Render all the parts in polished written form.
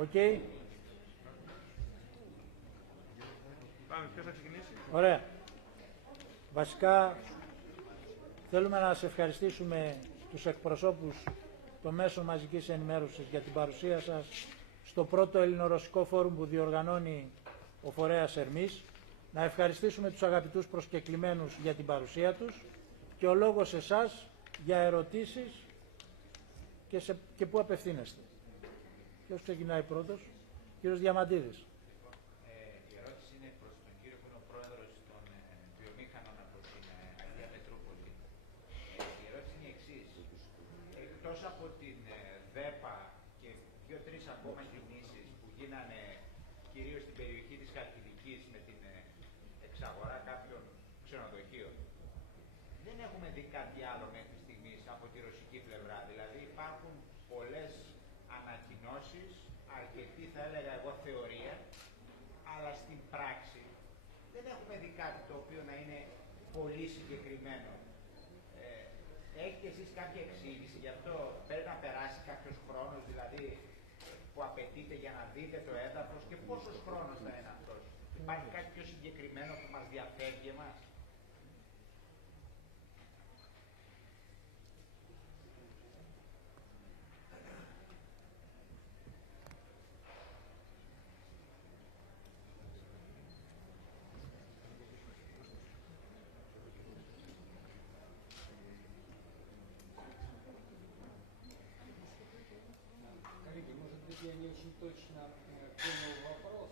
Οκ. Πάμε, ποιος θα ξεκινήσει? Ωραία. Βασικά θέλουμε να σας ευχαριστήσουμε τους εκπροσώπους των μέσων μαζικής ενημέρωσης για την παρουσία σας στο πρώτο ελληνορωσικό φόρουμ που διοργανώνει ο φορέας Ερμής. Να ευχαριστήσουμε τους αγαπητούς προσκεκλημένους για την παρουσία τους και ο λόγος σε εσάς για ερωτήσεις και πού απευθύνεστε. Ποιος ξεκινάει πρώτος? Κύριος Διαμαντίδης. Η ερώτηση είναι προς τον κύριο που είναι ο πρόεδρος των βιομήχανων από την Αγία Πετρούπολη. Η ερώτηση είναι η εξής. Εκτός από την ΔΕΠΑ και 2-3 ακόμα κινήσεις που γίνανε κυρίως στην περιοχή της Χαλκιδικής με την εξαγορά κάποιων ξενοδοχείων, δεν έχουμε δει κάτι άλλο μέχρι στιγμής από τη ρωσική πλευρά. Δηλαδή υπάρχουν πολλές ανακοινώσεις, αρκετή θα έλεγα εγώ θεωρία, αλλά στην πράξη δεν έχουμε δει κάτι το οποίο να είναι πολύ συγκεκριμένο. Έχετε εσείς κάποια εξήγηση γι' αυτό? Πρέπει να περάσει κάποιος χρόνος δηλαδή που απαιτείται για να δείτε το έδαφος και πόσος χρόνος θα είναι αυτός? Υπάρχει κάτι πιο συγκεκριμένο που μας διαφεύγει εμάς? Коллеги, может быть, я не очень точно понял вопрос.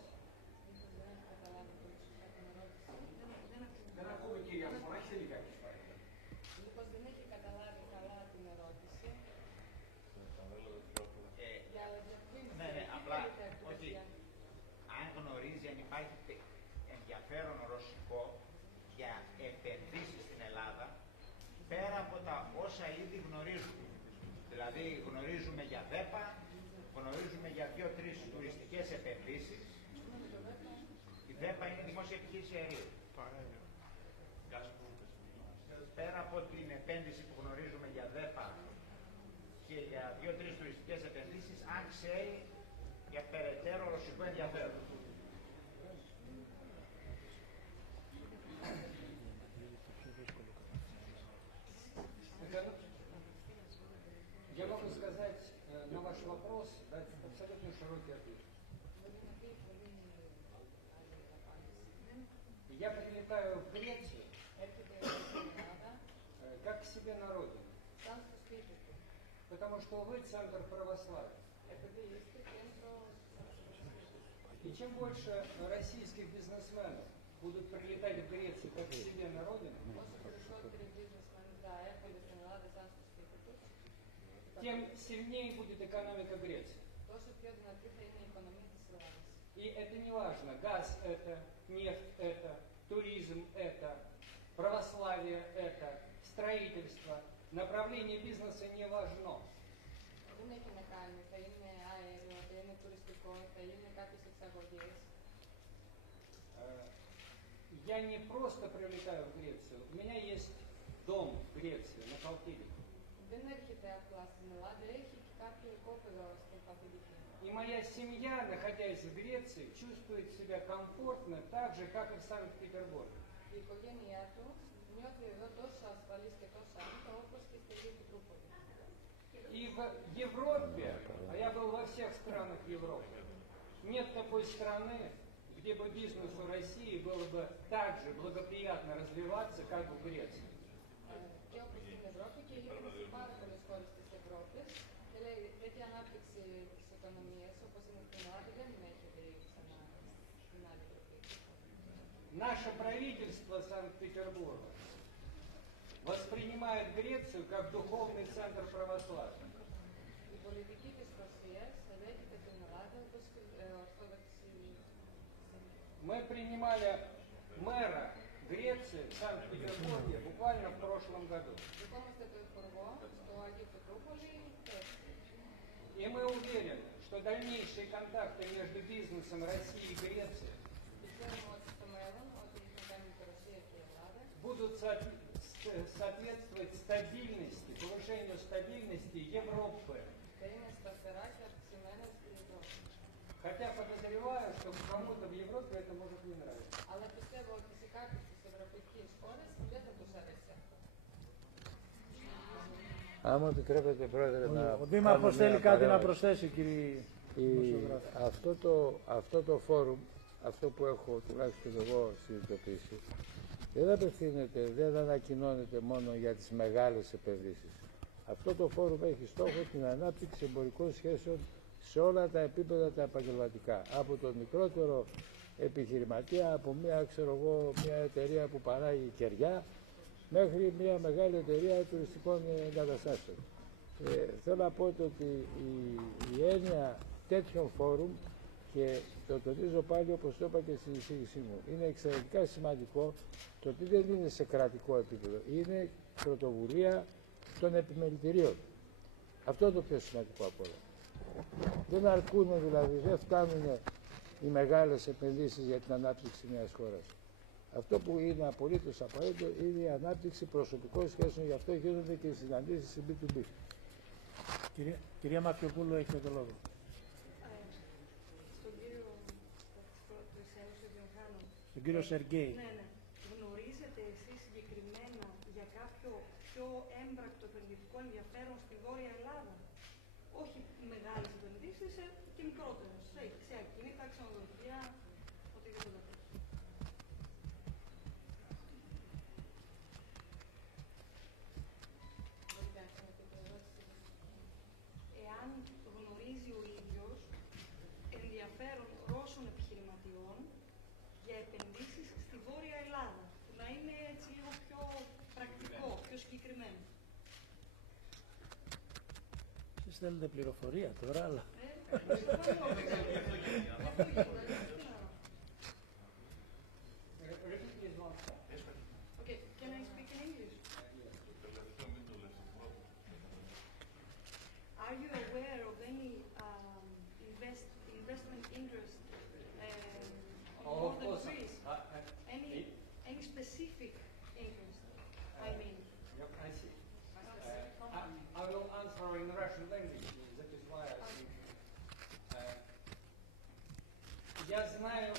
Δεν ακούμε κυρία μου, έχετε δει κάποιος παρέμβαση? Λοιπόν, δεν έχει καταλάβει καλά την ερώτηση. Ναι, απλά ότι αν γνωρίζει αν υπάρχει ενδιαφέρον ρωσικό για επενδύσεις στην Ελλάδα, πέρα από τα όσα ήδη γνωρίζουμε. Δηλαδή γνωρίζουμε για ΔΕΠΑ, γνωρίζουμε για 2-3 τουριστικές επενδύσεις. Η ΔΕΠΑ είναι δημόσια επιχείρηση αερίου. Πέρα από την επένδυση που γνωρίζουμε για ΔΕΠΑ και για 2-3 τουριστικές επενδύσεις, αν ξέρει για περαιτέρω ρωσικό ενδιαφέρον. Я могу сказать на ваш вопрос, дать абсолютно широкий ответ. Я прилетаю в Грецию как к себе на родину, потому что вы центр православия. И чем больше российских бизнесменов будут прилетать в Грецию как к себе на родину, тем сильнее будет экономика Греции. И это не важно, газ это, нефть это, туризм это, православие это, строительство. Направление бизнеса не важно. Δεν έχει να κάνει, θα είναι αέριο, θα είναι τουριστικό, θα είναι κάποιες εξαγωγές. Я не просто прилетаю в Грецию, у меня есть дом в Греции, на Халкидике. Δεν έρχεται απλά στην Ελλάδα, έχει και κάποιο οικόπεδο στην Χαλκιδική. И моя семья, находясь в Греции, чувствует себя комфортно, так же, как и в Санкт-Петербурге. Η οικογένειά του νιώθει εδώ τόσο ασφαλής και τόσο άνετα όπως και στη Αγία Πετρούπολη. И в Европе, а я был во всех странах Европы, нет такой страны, где бы бизнесу России было бы так же благоприятно развиваться, как в Греции. Και όπως στην Ευρώπη και γίνεται σε πάρα πολλές χώρες της Ευρώπης, τέτοια ανάπτυξη της οικονομίας όπως είναι στην Ελλάδα δεν έχει δει ξανά στην άλλη Ευρώπη. Наше правительство Санкт-Петербурга воспринимает Грецию как духовный центр православия. Η πολιτική της Ρωσίας δέχεται την Ελλάδα όπως ορθόδοξη. Мы принимали мэра Греции в Санкт-Петербурге буквально в прошлом году. Δεχόμαστε το Υπουργό στο Αγίου Πετρούπολη πέρσι. И мы уверены, что дальнейшие контакты между бизнесом России и Греции Πιστεύουμε ότι στο μέλλον, ότι θα κάνει η Ρωσία και η Ελλάδα, будут соответствовать стабильности, повышению стабильности Европы. θα είναι σταθερά και αυξημένα στην Ευρώπη. Поэтому кому-то в Европе это может не нравиться. Αλλά πιστεύω ότι σε κάποιες τις ευρωπαϊκές χώρες δεν θα τους αρέσει αυτό. Αν μου επιτρέπετε, Πρόεδρε, Ο Δήμαρχος θέλει κάτι να προσθέσει, κύριε δημοσιογράφε. Αυτό το φόρουμ, αυτό που έχω τουλάχιστον εγώ συνειδητοποιήσει, δεν ανακοινώνεται μόνο για τις μεγάλες επενδύσεις. Αυτό το φόρουμ έχει στόχο την ανάπτυξη εμπορικών σχέσεων σε όλα τα επίπεδα τα επαγγελματικά. Από τον μικρότερο επιχειρηματία, από μια εταιρεία που παράγει κεριά, μέχρι μια μεγάλη εταιρεία τουριστικών εγκαταστάσεων. Θέλω να πω ότι η έννοια τέτοιων φόρουμ, και το τονίζω πάλι όπως το είπα και στην εισήγησή μου, είναι εξαιρετικά σημαντικό το ότι δεν είναι σε κρατικό επίπεδο, είναι πρωτοβουλία των επιμελητηρίων. Αυτό είναι το πιο σημαντικό από όλα. Δεν αρκούν δηλαδή, δεν φτάνουν οι μεγάλες επενδύσεις για την ανάπτυξη μιας χώρας. Αυτό που είναι απολύτως απαραίτητο είναι η ανάπτυξη προσωπικών σχέσεων, γι' αυτό γίνονται και οι συναντήσεις σε B2B. Κυρία Μαφιοπούλου, έχετε το λόγο. Στον κύριο Σεργέη. Ναι. Γνωρίζετε εσείς συγκεκριμένα για κάποιο πιο έμπρακτο επενδυτικό ενδιαφέρον στη Βόρεια Ελλάδα? Όχι μεγάλες επενδύσεις και μικρότερες. Σε ακίνητα, ξενοδοχεία, οτιδήποτε. Εάν γνωρίζει ο ίδιος ενδιαφέρον Ρώσων επιχειρηματιών για επενδύσεις στη Βόρεια Ελλάδα, που να είναι έτσι λίγο πιο πρακτικό, πιο συγκεκριμένο. Εσείς θέλετε πληροφορία τώρα, αλλά... Okay, can I speak in English? Are you aware of any investment interest in northern Greece? Any specific interest? I mean. Yep, I see. I will answer in Russian language. That is why I think. Я знаю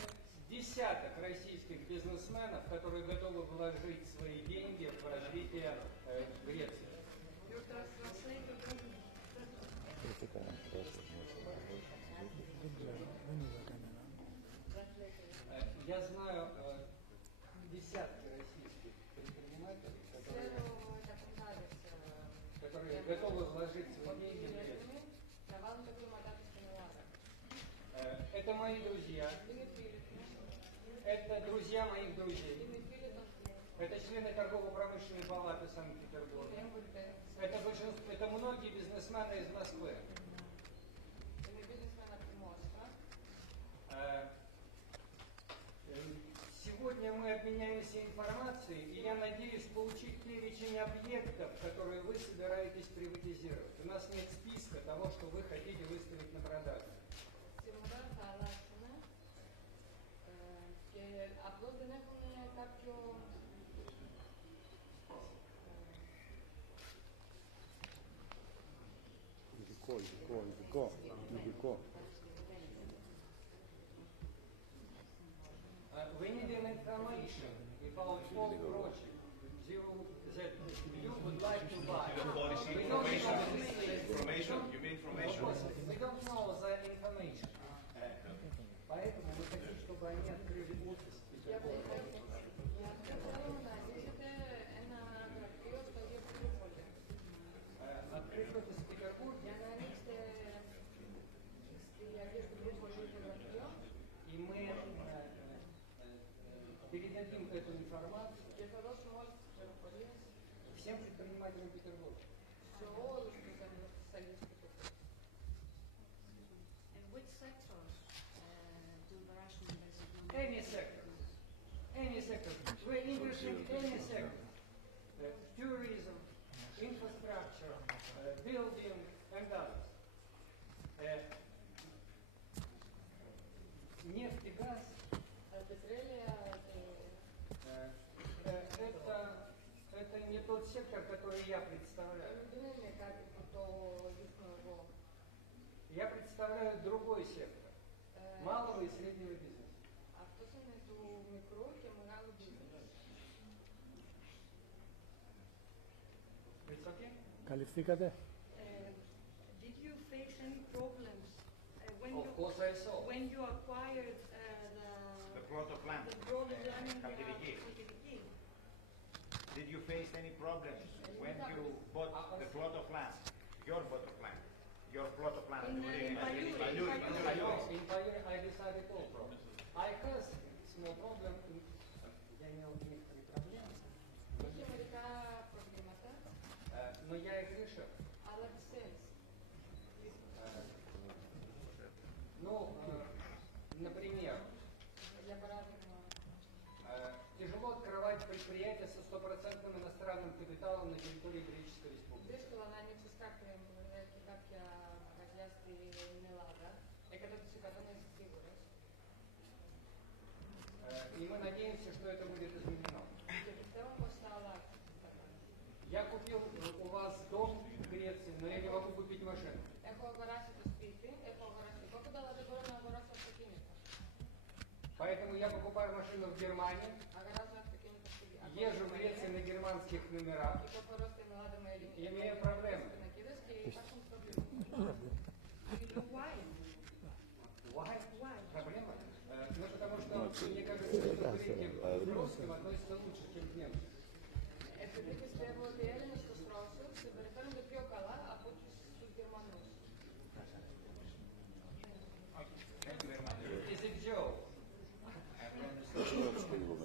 десяток российских бизнесменов, которые готовы вложить свои деньги в развитие Греции. Your translator doesn't. Я знаю десятки российских предпринимателей, которые готовы вложить свои деньги в Грецию. Это мои друзья. Это друзья моих друзей. Это члены торгово-промышленной палаты Санкт-Петербурга. Это многие бизнесмены из Москвы. Сегодня мы обменяемся информацией, и я надеюсь получить перечень объектов, которые вы собираетесь приватизировать. У нас нет списка того, что вы хотите выставить на продажу. Ειδικό. We need an information about all projects that you would like to buy. Information. You mean information? We don't know the information. Поэтому мы хотим, чтобы они открыли офис. Открыть офис в Петербурге. И мы передадим эту информацию всем предпринимателям Петербурга. And which sectors do the Russian investors? Any sector. Any sector. We're interested in any sector. Tourism, infrastructure, building, and others. Нефть и газ это не тот сектор, который я представляю. Я представляю другой сектор. малого и среднего бизнеса. Αυτός είναι του μικρού και μεγάλου business. It's okay? Καλυφθήκατε. Did you face any problems when Of course I saw. you acquired The plot of land. the plot of land in Χαλκιδική. Χαλκιδική? Did you face any problems when you bought the plot of land? Your plot of land. Your plot of land. In Παλιούρη. In Payur I decided all problems. I had small problem. Я имел некоторые проблемы, Είχε μερικά προβλήματα, но я их решил. αλλά τις έλυσε. Ну, например, Για παράδειγμα, тяжело открывать предприятие со стопроцентным иностранным капиталом на территории Греческой Республики. δύσκολο να ανοίξεις κάποια μαγαζιά στην Ελλάδα, 100% να είσαι σίγουρος. И мы надеемся, что это будет изменено. Και πιστεύω πως θα αλλάξει. Я купил у вас дом в Греции, но я не могу купить машину. Έχω αγοράσει το σπίτι, έχω αγοράσει κόποντα, αλλά δεν μπορώ να αγοράσω αυτοκίνητο. Поэтому я покупаю машину в Германии, Αγοράζω αυτοκίνητο στη езжу в Греции на германских номерах. Κυκλοφορώ στην Ελλάδα με Имею проблемы. πινακίδες και υπάρχουν προβλήματα. Why? Why? Проблема? Ну, потому что, мне кажется, что греки к русским относятся лучше, чем к немцам. Επειδή πιστεύω ότι οι Έλληνες στους Ρώσους συμπεριφέρονται πιο καλά από τους Γερμανούς. It's a joke.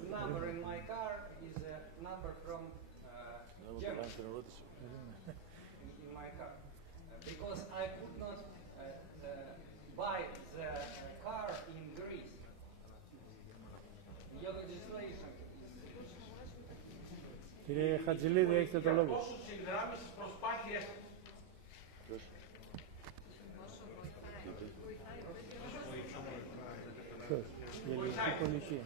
The number in my car is a number from Germany in my car. Because I could not buy the car in Greece. Your legislation. Κύριε Χατζηλίδη, έχετε το λόγο. Όσους συνδράμει στις προσπάθειες Η ελληνική πολιτεία.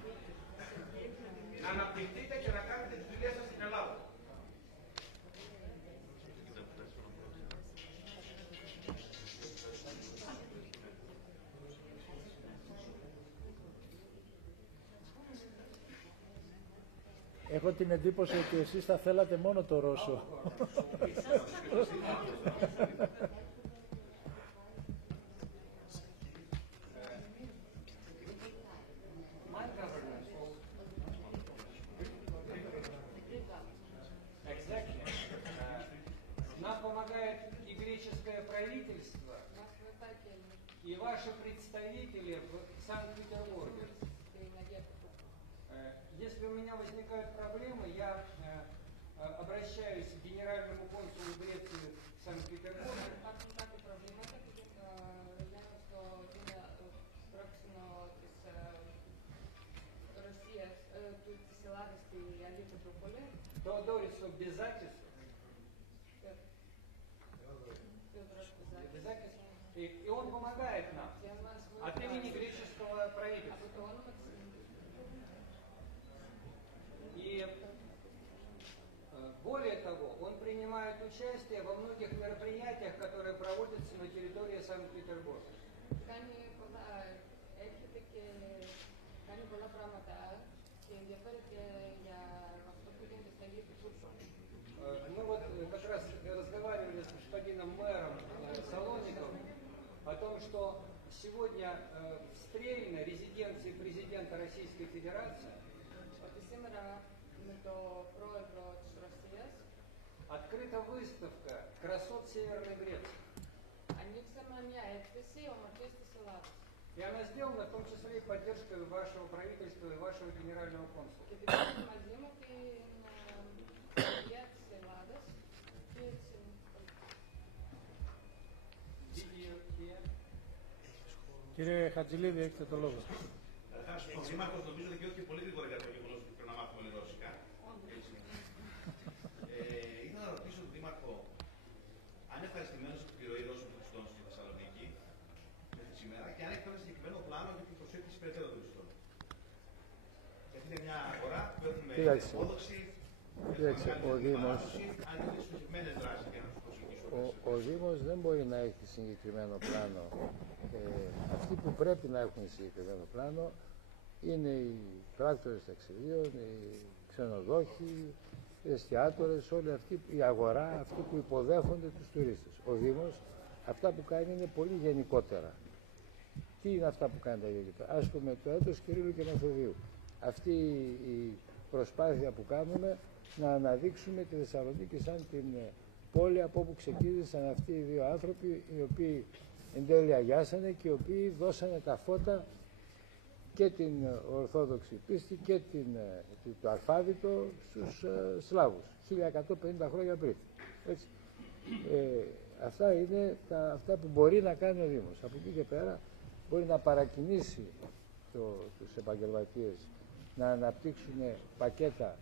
να αναπτυχθείτε και να κάνετε τις δουλειές σας στην Ελλάδα. Έχω την εντύπωση ότι εσείς θα θέλατε μόνο το Ρώσο. Exactly. Нам помогает и греческое правительство, Μας βοηθάει και η и ваши представители в Санкт-Петербурге. στην Αγία Πετρού. Если у меня возникают проблемы, я обращаюсь к генеральному консулу Греции в Санкт-Петербурге. Υπάρχουν κάποια προβλήματα και λέω στο πρόξενο της Ρωσίας, της Ελλάδας στη Αγία Πετρούπολη. Теодорису Безакису. Θεοδωρός Κοζάκης. Безакису. И он помогает нам. Και μας От имени βοηθάει греческого правительства. από το όνομα της И более того, он принимает участие во многих мероприятиях, которые проводятся на территории Санкт-Петербурга. κάνει πολλά, έρχεται και κάνει πολλά πράγματα και ενδιαφέρεται για αυτό που γίνεται στα Αγία Πετρούπολη. Мы вот как раз разговаривали с господином мэром Салониковым о том, что сегодня в Стрельно, резиденции президента Российской Федерации, Ότι σήμερα με το πρόεδρο της Ρωσίας открыта выставка красот Северной Греции. ανοίξαμε μια έκθεση ομορφιές της Ελλάδας. И она сделана в том числе и поддержкой вашего правительства и вашего генерального консула. Και δημιουργούμε μαζί μου την Υπουργεία της Ελλάδας και Κύριε Χατζηλίδη, έχετε το λόγο. Καταρχάς, ο Δήμαρχος νομίζω δικαιώθηκε πολύ γρήγορα για το γεγονός ότι πρέπει να μάθουμε όλοι ρώσικα. Ήθελα να ρωτήσω τον Δήμαρχο αν είναι ευχαριστημένος από τη ροή Ρώσων τουριστών στη Θεσσαλονίκη μέχρι σήμερα και αν έχει ένα συγκεκριμένο πλάνο για την προσέλκυση περαιτέρω τουριστών. Γιατί είναι μια αγορά που έχουμε υπόδοξη, Κοίταξε, ο Δήμος, αν είναι συγκεκριμένες δράσεις για να τους προσελκύσουμε. ο Δήμος δεν μπορεί να έχει συγκεκριμένο πλάνο. Αυτοί που πρέπει να έχουν συγκεκριμένο πλάνο είναι οι πράκτορες ταξιδίων, οι ξενοδόχοι, οι εστιατόρες, όλοι αυτοί, η αγορά, αυτοί που υποδέχονται τους τουρίστες. Ο Δήμος αυτά που κάνει είναι πολύ γενικότερα. Τι είναι αυτά που κάνει τα γενικότερα? Ας πούμε το έτος Κυρίλλου και Μεθοδίου. Αυτή η προσπάθεια που κάνουμε να αναδείξουμε τη Θεσσαλονίκη σαν την πόλη από όπου ξεκίνησαν αυτοί οι δύο άνθρωποι, οι οποίοι εν τέλει αγιάσανε και οι οποίοι δώσανε τα φώτα και την Ορθόδοξη πίστη και το αλφάβητο στους Σλάβους 1150 χρόνια πριν. Έτσι. Αυτά είναι αυτά που μπορεί να κάνει ο Δήμος. Από εκεί και πέρα μπορεί να παρακινήσει τους επαγγελματίες να αναπτύξουν πακέτα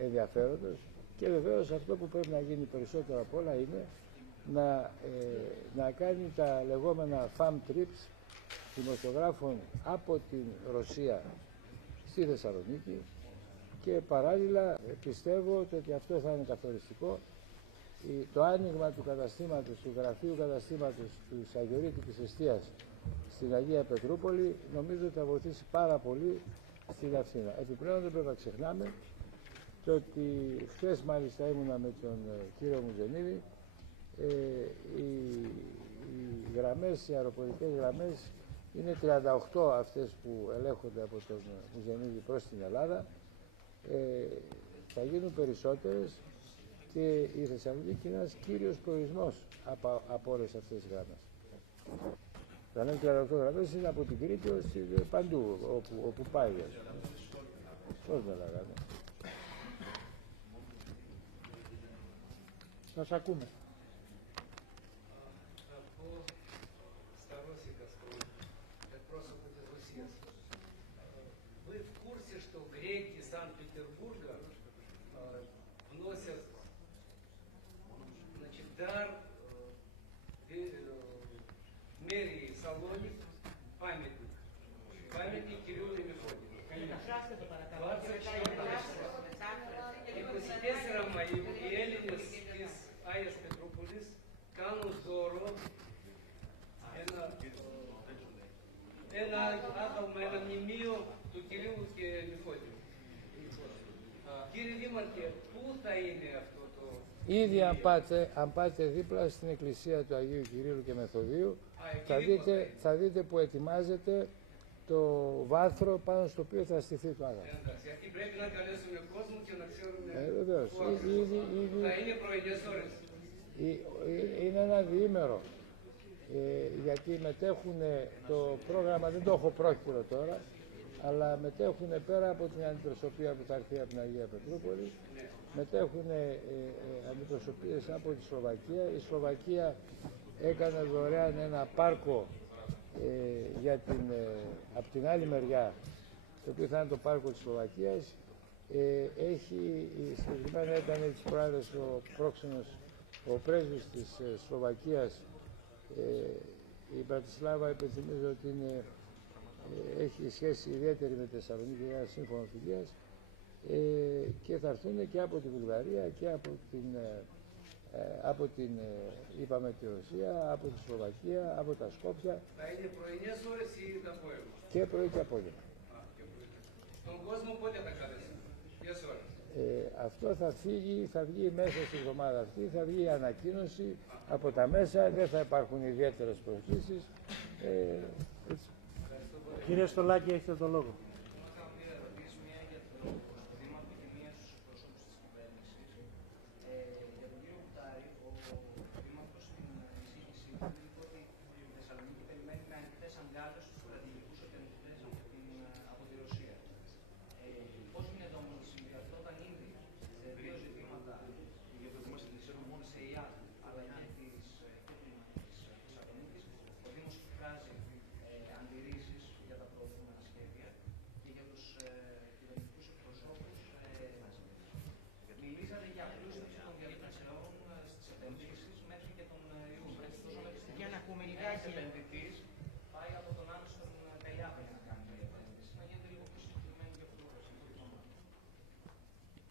ενδιαφέροντος και βεβαίως αυτό που πρέπει να γίνει περισσότερο από όλα είναι να κάνει τα λεγόμενα farm trips δημοσιογράφων από την Ρωσία στη Θεσσαλονίκη και παράλληλα πιστεύω ότι αυτό θα είναι καθοριστικό. Το άνοιγμα του καταστήματος, του γραφείου καταστήματος της αγιορείτικης εστίας στην Αγία Πετρούπολη νομίζω ότι θα βοηθήσει πάρα πολύ στην Αθήνα. Επιπλέον δεν πρέπει να ξεχνάμε και ότι χθες μάλιστα ήμουνα με τον κύριο Μουζενίδη, οι γραμμές, οι αεροπορικές γραμμές είναι 38 αυτές που ελέγχονται από τον Μουζενίδη προς την Ελλάδα. Θα γίνουν περισσότερες και η Θεσσαλονίκη είναι ένας κύριος προορισμός από όλες αυτές τις γραμμές. Θα λέμε 38 γραμμές είναι από την Κρήτη παντού όπου πάει. Πώς να λέγαμε. Σας ακούμε. Вы в курсе, что греки Санкт-Петербурга вносят, значит, дар мэрии Салоник памятник Кириллу и Мефодию. 24 Μαΐου οι Έλληνες της Άγιας Πετρούπολης κάνουν δώρο ένα άτομο, ένα μνημείο του Κυρίλλου και Μефόδιου. Κύριε Δήμαρχε, πού θα είναι αυτό το... Ήδη αν πάτε δίπλα στην εκκλησία του Αγίου Κυρίλλου και Μεθοδίου θα δείτε που ετοιμάζεται το βάθρο πάνω στο οποίο θα στηθεί το άγαλμα. Εντάξει, εκεί πρέπει να καλέσουμε κόσμο και να ξέρουμε βεβαίως. θα είναι πρωινές ώρες. Είναι ένα διήμερο. Γιατί μετέχουν το πρόγραμμα, δεν το έχω πρόχειρο τώρα, αλλά μετέχουν πέρα από την αντιπροσωπεία που θα έρθει από την Αγία Πετρούπολη, μετέχουν αντιπροσωπείες από τη Σλοβακία. Η Σλοβακία έκανε δωρεάν ένα πάρκο από την άλλη μεριά, το οποίο θα είναι το πάρκο της Σλοβακίας. Έχει, συγκεκριμένα ήταν τις προάλλες ο πρόξενος, ο πρέσβης της Σλοβακίας, η Μπρατισλάβα, υπενθυμίζω ότι έχει σχέση ιδιαίτερη με τη Θεσσαλονίκη, ένα σύμφωνο φιλίας, και θα έρθουν και από τη Βουλγαρία και από την είπαμε τη Ρωσία, από τη Σλοβακία, από τα Σκόπια. Θα είναι πρωινές ώρες ή το απόγευμα? Και πρωί και απόγευμα. Τον κόσμο πότε θα καλέσουμε, ποιες ώρες? Αυτό θα βγει μέσα στη εβδομάδα αυτή, θα βγει η ανακοίνωση από τα μέσα, δεν θα υπάρχουν ιδιαίτερες προσκλήσεις. Κύριε Στολάκη, έχετε το λόγο.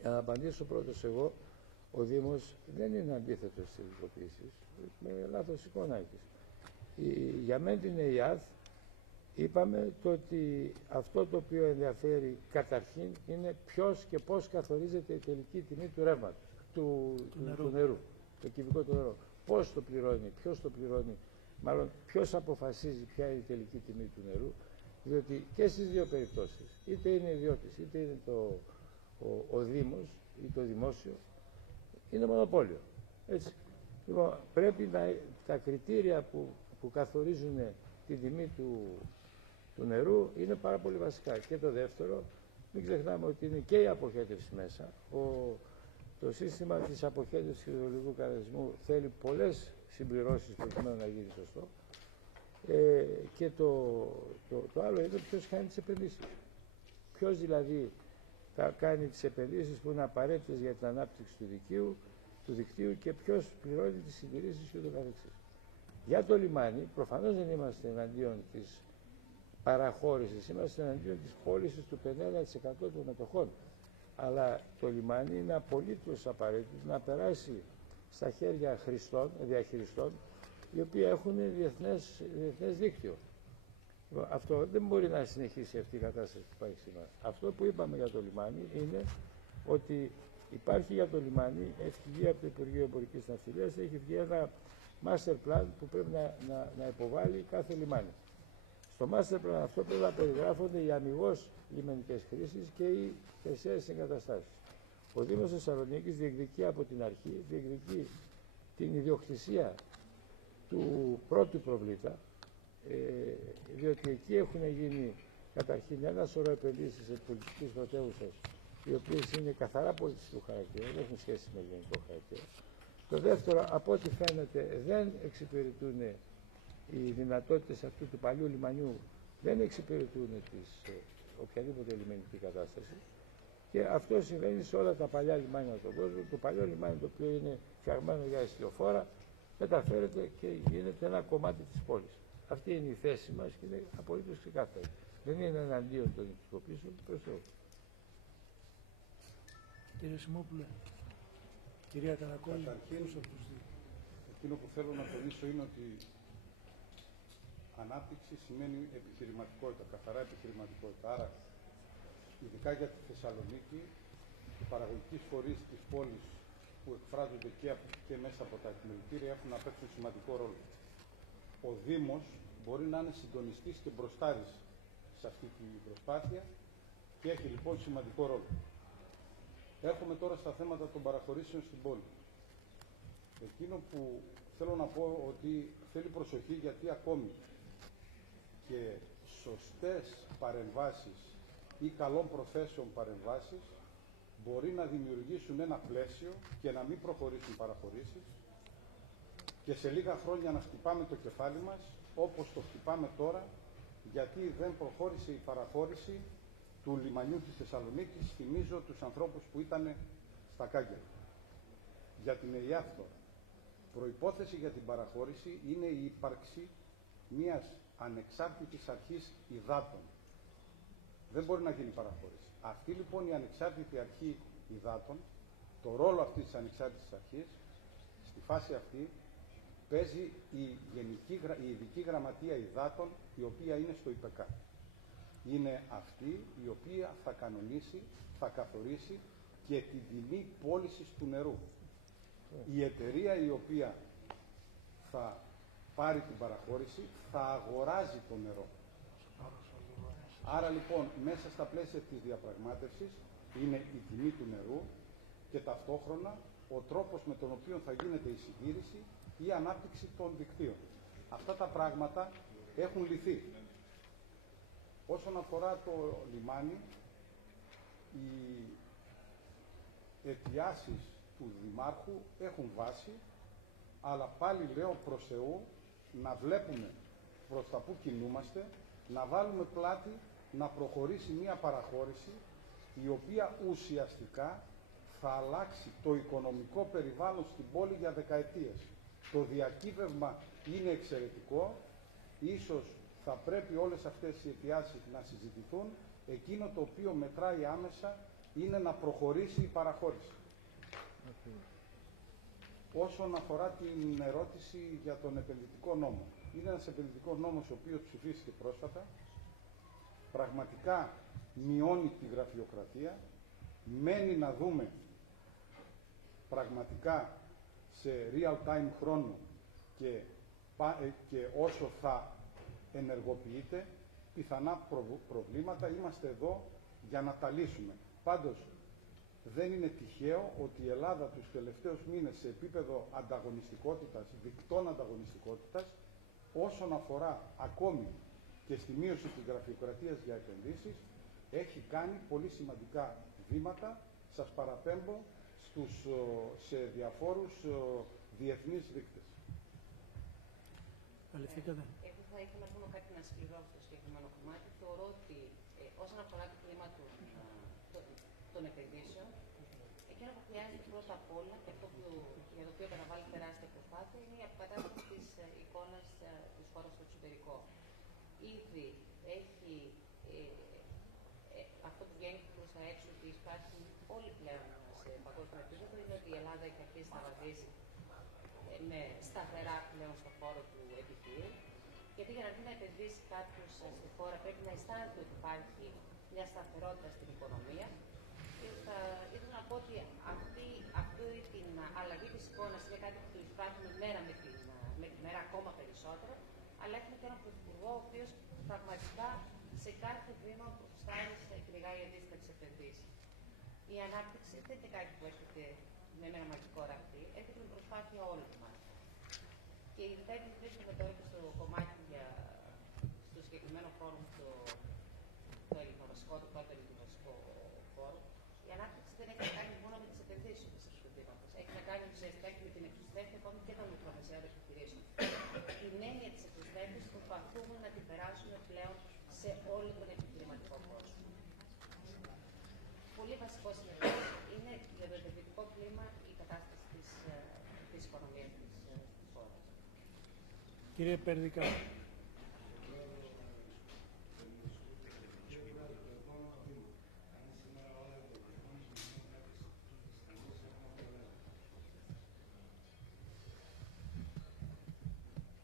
Για να απαντήσω πρώτος εγώ, Ο Δήμος δεν είναι αντίθετος στις ειδικοποιήσεις, με λάθος εικόνα έχεις. Για μένα την ΕΙΑΔ είπαμε το ότι αυτό το οποίο ενδιαφέρει καταρχήν είναι ποιος και πώς καθορίζεται η τελική τιμή του ρεύματος, του νερού, το κυβικό του νερό. Πώς το πληρώνει, ποιος το πληρώνει, μάλλον ποιος αποφασίζει ποια είναι η τελική τιμή του νερού, διότι και στις δύο περιπτώσεις, είτε είναι ιδιώτης, είτε είναι ο Δήμος ή το δημόσιο, είναι μονοπόλιο. Έτσι. Λοιπόν, πρέπει τα κριτήρια που καθορίζουν την τιμή του νερού είναι πάρα πολύ βασικά. Και το δεύτερο, μην ξεχνάμε ότι είναι και η αποχέτευση μέσα. Το σύστημα της αποχέτευσης υδρολογικού κανονισμού θέλει πολλές συμπληρώσεις προκειμένου να γίνει σωστό. Και το άλλο είναι ποιος κάνει τις επενδύσεις. Ποιος δηλαδή θα κάνει τις επενδύσεις που είναι απαραίτητες για την ανάπτυξη του δικτύου και ποιος πληρώνει τις συντηρήσεις και το καθεξής. Για το λιμάνι, προφανώς δεν είμαστε εναντίον της παραχώρησης, είμαστε εναντίον της πώλησης του 50% των μετοχών. Αλλά το λιμάνι είναι απολύτως απαραίτητο να περάσει στα χέρια διαχειριστών, οι οποίοι έχουν διεθνές δίκτυο. Αυτό δεν μπορεί να συνεχίσει αυτή η κατάσταση που υπάρχει σήμερα. Αυτό που είπαμε για το λιμάνι είναι ότι υπάρχει για το λιμάνι, έχει βγει από το Υπουργείο Εμπορικής Ναυτιλίας, έχει βγει ένα master plan που πρέπει να υποβάλει κάθε λιμάνι. Στο master plan αυτό πρέπει να περιγράφονται οι αμιγώς λιμενικές χρήσεις και οι θεσαίες εγκαταστάσεις. Ο Δήμος Θεσσαλονίκης διεκδικεί από την αρχή, διεκδικεί την ιδιοκτησία του πρώτου προβλήτα, διότι εκεί έχουν γίνει καταρχήν ένα σωρό επενδύσεις σε πολιτικής πρωτεύουσας, οι οποίες είναι καθαρά πολιτιστικού χαρακτήρα, δεν έχουν σχέση με γενικό χαρακτήρα. Το δεύτερο, από ό,τι φαίνεται, δεν εξυπηρετούν οι δυνατότητες αυτού του παλιού λιμανιού, δεν εξυπηρετούν οποιαδήποτε λιμενική κατάσταση. Και αυτό συμβαίνει σε όλα τα παλιά λιμάνια στον κόσμο. Το παλιό λιμάνι, το οποίο είναι φτιαγμένο για εστιοφόρα, μεταφέρεται και γίνεται ένα κομμάτι της πόλης. Αυτή είναι η θέση μας και είναι απολύτως ξεκάθαρη. Δεν είναι εναντίον των ειδικοποιήσεων, προς Θεού. Κύριε Σιμόπουλε, κυρία Καρακόλη, καταρχήν, εκείνο που θέλω να τονίσω είναι ότι ανάπτυξη σημαίνει επιχειρηματικότητα, καθαρά επιχειρηματικότητα. Άρα, ειδικά για τη Θεσσαλονίκη, οι παραγωγικοί φορείς της πόλης που εκφράζονται και μέσα από τα επιμελητήρια έχουν να παίξουν σημαντικό ρόλο. Ο Δήμος μπορεί να είναι συντονιστής και μπροστάρης σε αυτή την προσπάθεια και έχει λοιπόν σημαντικό ρόλο. Έρχομαι τώρα στα θέματα των παραχωρήσεων στην πόλη. Εκείνο που θέλω να πω ότι θέλει προσοχή, γιατί ακόμη και σωστές παρεμβάσεις ή καλών προθέσεων παρεμβάσεις μπορεί να δημιουργήσουν ένα πλαίσιο και να μην προχωρήσουν παραχωρήσεις και σε λίγα χρόνια να χτυπάμε το κεφάλι μας όπως το χτυπάμε τώρα, γιατί δεν προχώρησε η παραχώρηση του λιμανιού της Θεσσαλονίκης. Θυμίζω τους ανθρώπους που ήταν στα κάγκελα. Για την ΕΙΑΔ τώρα, προϋπόθεση για την παραχώρηση είναι η ύπαρξη μιας ανεξάρτητης αρχής υδάτων. Δεν μπορεί να γίνει παραχώρηση. Αυτή λοιπόν η ανεξάρτητη αρχή υδάτων, το ρόλο αυτής της ανεξάρτητης αρχής, στη φάση αυτή παίζει η ειδική γραμματεία υδάτων, η οποία είναι στο ΙΠΕΚΑ. Είναι αυτή η οποία θα κανονίσει, θα καθορίσει και την τιμή πώλησης του νερού. Η εταιρεία η οποία θα πάρει την παραχώρηση θα αγοράζει το νερό. Άρα λοιπόν μέσα στα πλαίσια της διαπραγμάτευσης είναι η τιμή του νερού και ταυτόχρονα ο τρόπος με τον οποίο θα γίνεται η συντήρηση ή η ανάπτυξη των δικτύων. Αυτά τα πράγματα έχουν λυθεί. Όσον αφορά το λιμάνι, οι αιτιάσεις του Δημάρχου έχουν βάση, αλλά πάλι λέω προς Θεού να βλέπουμε προς τα που κινούμαστε, να βάλουμε πλάτη να προχωρήσει μία παραχώρηση η οποία ουσιαστικά θα αλλάξει το οικονομικό περιβάλλον στην πόλη για δεκαετίες. Το διακύβευμα είναι εξαιρετικό, ίσως θα πρέπει όλες αυτές οι αιτιάσεις να συζητηθούν. Εκείνο το οποίο μετράει άμεσα είναι να προχωρήσει η παραχώρηση. Όσον αφορά την ερώτηση για τον επενδυτικό νόμο. Είναι ένας επενδυτικός νόμος ο οποίος ψηφίστηκε πρόσφατα. Πραγματικά μειώνει τη γραφειοκρατία. Μένει να δούμε πραγματικά σε real-time χρόνο και όσο θα ενεργοποιείται πιθανά προβλήματα. Είμαστε εδώ για να τα λύσουμε. Πάντως, δεν είναι τυχαίο ότι η Ελλάδα τους τελευταίους μήνες σε επίπεδο ανταγωνιστικότητας, δικτών ανταγωνιστικότητας, όσον αφορά ακόμη και στη μείωση της γραφειοκρατίας για επενδύσεις, έχει κάνει πολύ σημαντικά βήματα. Σας παραπέμπω σε διαφόρους διεθνείς δείκτες. Εγώ θα ήθελα μόνο κάτι να συμπληρώσω στο συγκεκριμένο κομμάτι. Θεωρώ ότι όσον αφορά το κλίμα των επενδύσεων, εκείνο που χρειάζεται πρώτα απ' όλα και αυτό για το οποίο καταβάλει τεράστια προσπάθεια είναι η αποκατάσταση της εικόνας της χώρας στο εξωτερικό. Ήδη έχει αυτό που βγαίνει προς τα έξω ότι υπάρχει όλοι πλέον σε παγκόσμιο επίπεδο είναι ότι η Ελλάδα έχει αρχίσει να βαδίσει με σταθερά πλέον στον χώρο του επιχείρου. Γιατί για να δει να επενδύσει κάποιο στη χώρα πρέπει να αισθάνεται ότι υπάρχει μια σταθερότητα στην οικονομία. Και θα ήθελα να πω ότι αυτή την αλλαγή τη εικόνα είναι κάτι που το εισπράττουμε μέρα με τη μέρα ακόμα περισσότερο. Αλλά έχουμε και έναν πρωθυπουργό ο οποίο πραγματικά σε κάθε βήμα προστάζει και κυνηγάει αντίστοιχε επενδύσει. Η ανάπτυξη δεν είναι κάτι που έρχεται με ένα μαγικό ραχτή, έρχεται με προσπάθεια όλων μας. Και η θέση που βρίσκεται τώρα και στο κομμάτι στο συγκεκριμένο φόρουμ, το ελληνοβασικό, το πρώτο ελληνοβασικό φόρουμ, η ανάπτυξη δεν έχει να κάνει μόνο με τις επενδύσεις του συστήματος. Έχει να κάνει ουσιαστικά και με την εξωστρέφεια ακόμη και των μικρομεσαίων επιχειρήσεων. Την έννοια της εξωστρέφειας προσπαθούμε να την περάσουμε πλέον σε όλο τον επιχειρηματικό κόσμο. Πολύ βασικό σημείο είναι για το επενδυτικό κλίμα η κατάσταση της οικονομίας της χώρας. Κύριε Περδικά.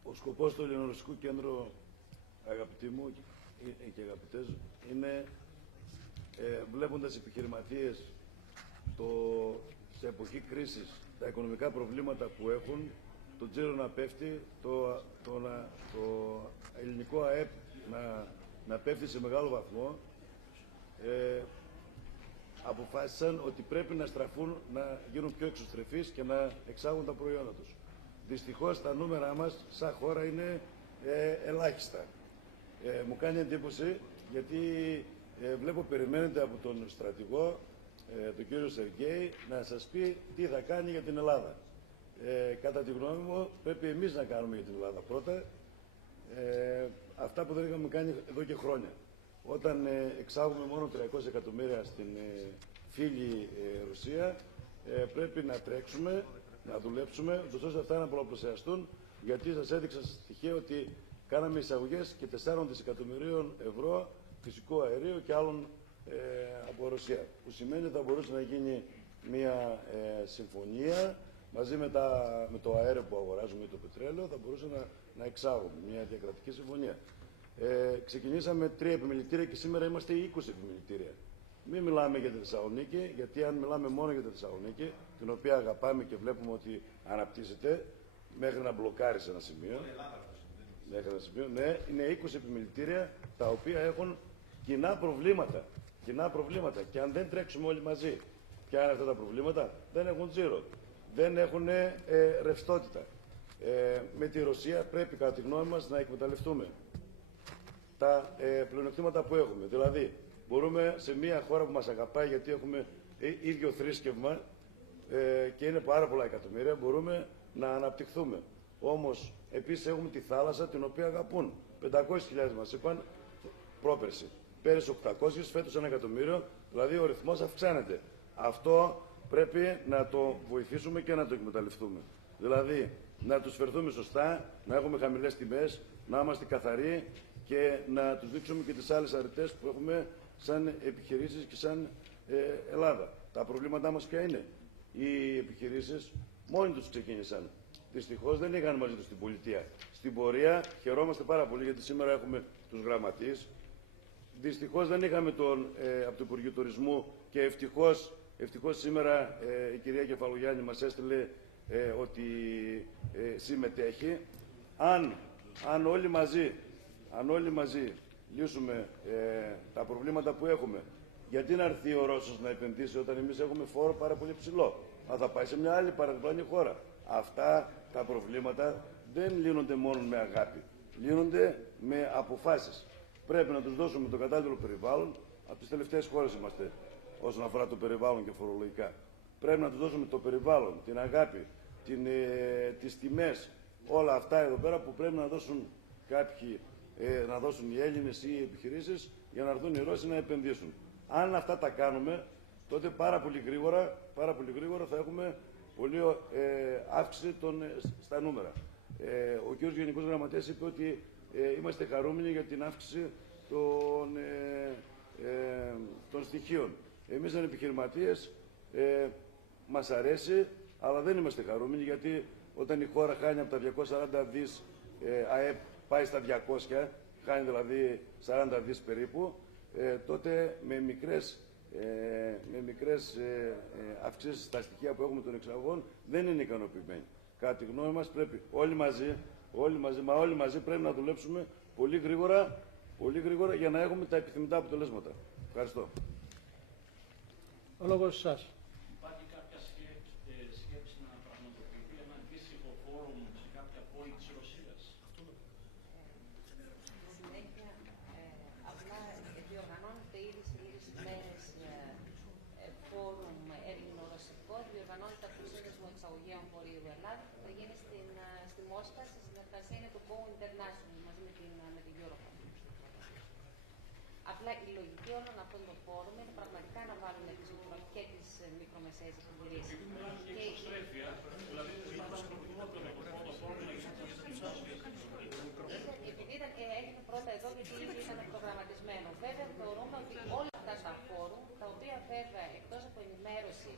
Ο σκοπός του Ελληνορωσικού Κέντρου, αγαπητοί μου και αγαπητές, είναι βλέποντας επιχειρηματίες σε εποχή κρίσης τα οικονομικά προβλήματα που έχουν, το τζίρο να πέφτει, το ελληνικό ΑΕΠ να πέφτει σε μεγάλο βαθμό, αποφάσισαν ότι πρέπει να στραφούν, να γίνουν πιο εξωστρεφείς και να εξάγουν τα προϊόντα τους. Δυστυχώς τα νούμερα μας σαν χώρα είναι ελάχιστα. Μου κάνει εντύπωση γιατί βλέπω περιμένετε από τον στρατηγό, τον κύριο Σεργέη, να σας πει τι θα κάνει για την Ελλάδα. Κατά τη γνώμη μου πρέπει εμείς να κάνουμε για την Ελλάδα πρώτα αυτά που δεν είχαμε κάνει εδώ και χρόνια. Όταν εξάγουμε μόνο 300 εκατομμύρια στην φίλη Ρωσία, πρέπει να τρέξουμε, να δουλέψουμε, ώστε αυτά να πολλαπλασιαστούν, γιατί σας έδειξα στοιχεία ότι κάναμε εισαγωγές και 4 δισεκατομμυρίων ευρώ φυσικού αερίου και άλλων από Ρωσία. Που σημαίνει ότι θα μπορούσε να γίνει μια συμφωνία μαζί με το αέριο που αγοράζουμε ή το πετρέλαιο, θα μπορούσε να εξάγουμε μια διακρατική συμφωνία. Ξεκινήσαμε 3 επιμελητήρια και σήμερα είμαστε 20 επιμελητήρια. Μην μιλάμε για τη Θεσσαλονίκη, γιατί αν μιλάμε μόνο για τη Θεσσαλονίκη, την οποία αγαπάμε και βλέπουμε ότι αναπτύσσεται μέχρι να μπλοκάρει σε ένα σημείο. Ναι, είναι 20 επιμελητήρια τα οποία έχουν κοινά προβλήματα. Και αν δεν τρέξουμε όλοι μαζί, ποια είναι αυτά τα προβλήματα? Δεν έχουν τζίρο, δεν έχουν ρευστότητα. Με τη Ρωσία πρέπει κατά τη γνώμη μας να εκμεταλλευτούμε τα πλεονεκτήματα που έχουμε. Δηλαδή, μπορούμε σε μια χώρα που μας αγαπάει, γιατί έχουμε ίδιο θρήσκευμα και είναι πάρα πολλά εκατομμύρια, μπορούμε να αναπτυχθούμε. Όμως, επίσης έχουμε τη θάλασσα, την οποία αγαπούν. 500.000 μας είπαν πρόπερση. Πέρυσι 800, φέτος 1 εκατομμύριο, δηλαδή ο ρυθμός αυξάνεται. Αυτό πρέπει να το βοηθήσουμε και να το εκμεταλλευτούμε. Δηλαδή, να τους φερθούμε σωστά, να έχουμε χαμηλές τιμές, να είμαστε καθαροί και να τους δείξουμε και τις άλλες αρετές που έχουμε σαν επιχειρήσεις και σαν Ελλάδα. Τα προβλήματά μας ποια είναι? Οι επιχειρήσεις Μόνοι τους ξεκίνησαν. Δυστυχώς δεν είχαν μαζί τους την πολιτεία. Στην πορεία χαιρόμαστε πάρα πολύ γιατί σήμερα έχουμε τους γραμματείς. Δυστυχώς δεν είχαμε από το Υπουργείο Τουρισμού και ευτυχώς σήμερα η κυρία Κεφαλογιάννη μας έστειλε ότι συμμετέχει. Αν όλοι μαζί λύσουμε τα προβλήματα που έχουμε, γιατί να έρθει ο Ρώσος να επενδύσει όταν εμείς έχουμε φόρο πάρα πολύ ψηλό? Αν θα πάει σε μια άλλη παραπλανή χώρα. Αυτά τα προβλήματα δεν λύνονται μόνο με αγάπη. Λύνονται με αποφάσεις. Πρέπει να τους δώσουμε το κατάλληλο περιβάλλον. Από τις τελευταίες χώρες είμαστε όσον αφορά το περιβάλλον και φορολογικά. Πρέπει να τους δώσουμε το περιβάλλον, την αγάπη, τις τιμές, όλα αυτά εδώ πέρα που πρέπει να δώσουν κάποιοι, να δώσουν οι Έλληνες ή οι επιχειρήσεις για να έρθουν οι Ρώσοι να επενδύσουν. Αν αυτά τα κάνουμε, τότε πάρα πολύ γρήγορα θα έχουμε πολύ αύξηση στα νούμερα. Ο κ. Γενικός Γραμματέας είπε ότι είμαστε χαρούμενοι για την αύξηση των στοιχείων. Εμείς σαν επιχειρηματίες μας αρέσει, αλλά δεν είμαστε χαρούμενοι γιατί όταν η χώρα χάνει από τα 240 δις ΑΕΠ πάει στα 200, χάνει δηλαδή 40 δις περίπου, τότε με μικρές αυξήσεις στα στοιχεία που έχουμε των εξαγωγών δεν είναι ικανοποιημένοι. Κατά τη γνώμη μας πρέπει όλοι μαζί πρέπει να δουλέψουμε πολύ γρήγορα για να έχουμε τα επιθυμητά αποτελέσματα. Ευχαριστώ. Ο λόγος σας. Υπάρχει κάποια σκέψη να πραγματοποιηθεί ένα αντίστοιχο φόρουμ σε κάποια πόλη της Ρωσίας? Συνέχεια, απλά διοργανώνεται ήδη σε λίγες ημέρες φόρουμ ελληνορωσικό, διοργανώνεται από το Σύνδεσμο Εξαγωγέων Βορείου Ελλάδα, θα γίνει στη Μόσχα σε συνεργασία με το Go International μαζί με την Europol. Απλά η λογική όλων αυτών των φόρουμ είναι πραγματικά να βάλουν και τις μικρομεσαίες επιχειρήσεις. Επειδή έγινε πρώτα εδώ, γιατί ήταν προγραμματισμένο. Βέβαια, θεωρούμε ότι όλα αυτά τα φόρουμ, τα οποία βέβαια εκτός από ενημέρωση,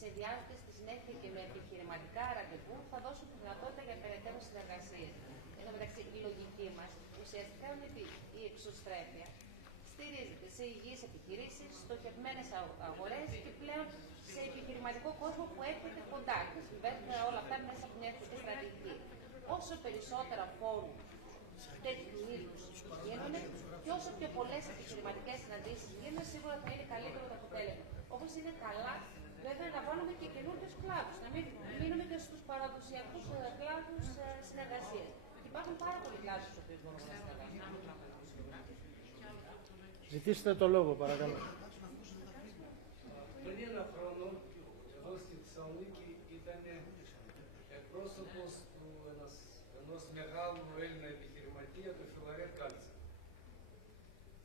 συνδυάζονται στη συνέχεια και με επιχειρηματικά ραντεβού, θα δώσουν τη δυνατότητα για περαιτέρω συνεργασίες. Εν τω μεταξύ, η λογική μας ουσιαστικά είναι ότι η εξωστρέφεια στηρίζεται σε υγιείς επιχειρήσεις, στοχευμένες αγορές και πλέον σε επιχειρηματικό κόσμο που έρχεται κοντά. Και συμβαίνουν όλα αυτά μέσα από μια εθνική στρατηγική. Όσο περισσότερα φόρουμ τέτοιου είδους γίνονται και όσο πιο πολλές επιχειρηματικές συναντήσεις γίνονται, σίγουρα θα είναι καλύτερο το αποτέλεσμα. Όπως είναι καλά, βέβαια, να βάλουμε και καινούριους κλάδους, να μην μείνουμε και στους παραδοσιακούς κλάδους συνεργασίας. Υπάρχουν πάρα πολλοί κλάδους στους οποίους μπορούμε να συνεργαστούμε. Ζητήστε το λόγο, παρακαλώ. Πριν ένα χρόνο, εδώ στη Θεσσαλονίκη ήταν εκπρόσωπος ενός μεγάλου Έλληνα επιχειρηματία, του Φιλαρέτ Κάλτσα.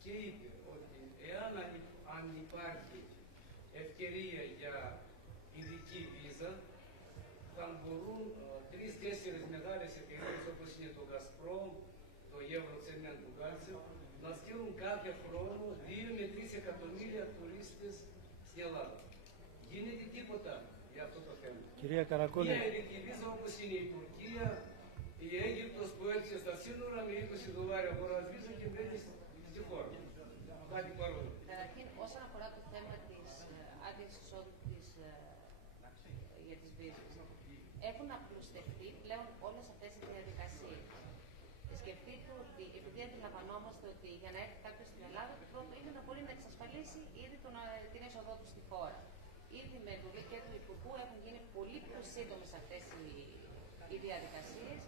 Και είπε ότι εάν υπάρχει ευκαιρία για ειδική βίζα, θα μπορούν 3-4 μεγάλες εταιρείες όπως είναι το Gazprom, το Euroцement του Κάλτσα, να στείλουν κάθε χρόνο 2 με 3 εκατομμύρια τουρίστες στην Ελλάδα. Γίνεται τίποτα για αυτό το θέμα. Κυρία Καρακόλη. Μια ειδική βίζα όπως είναι η Τουρκία, η Αίγυπτος που έρχεται στα σύνορα με $20 αγοράς βίζα και μπαίνει στη χώρα. Κάτι παρόλο. Καταρχήν, όσον αφορά το θέμα της άδειας εισόδου για τις βίζες, έχουν απλουστευτεί πλέον όλες αυτές οι διαδικασίες. Σκεφτείτε ότι επειδή αντιλαμβανόμαστε ότι για να έρθει κάποιος στην Ελλάδα, το πρώτο είναι να μπορεί να εξασφαλίσει ήδη την είσοδό του στη χώρα. Ήδη με εντολή και του Υπουργού έχουν γίνει πολύ πιο σύντομες αυτές οι διαδικασίες.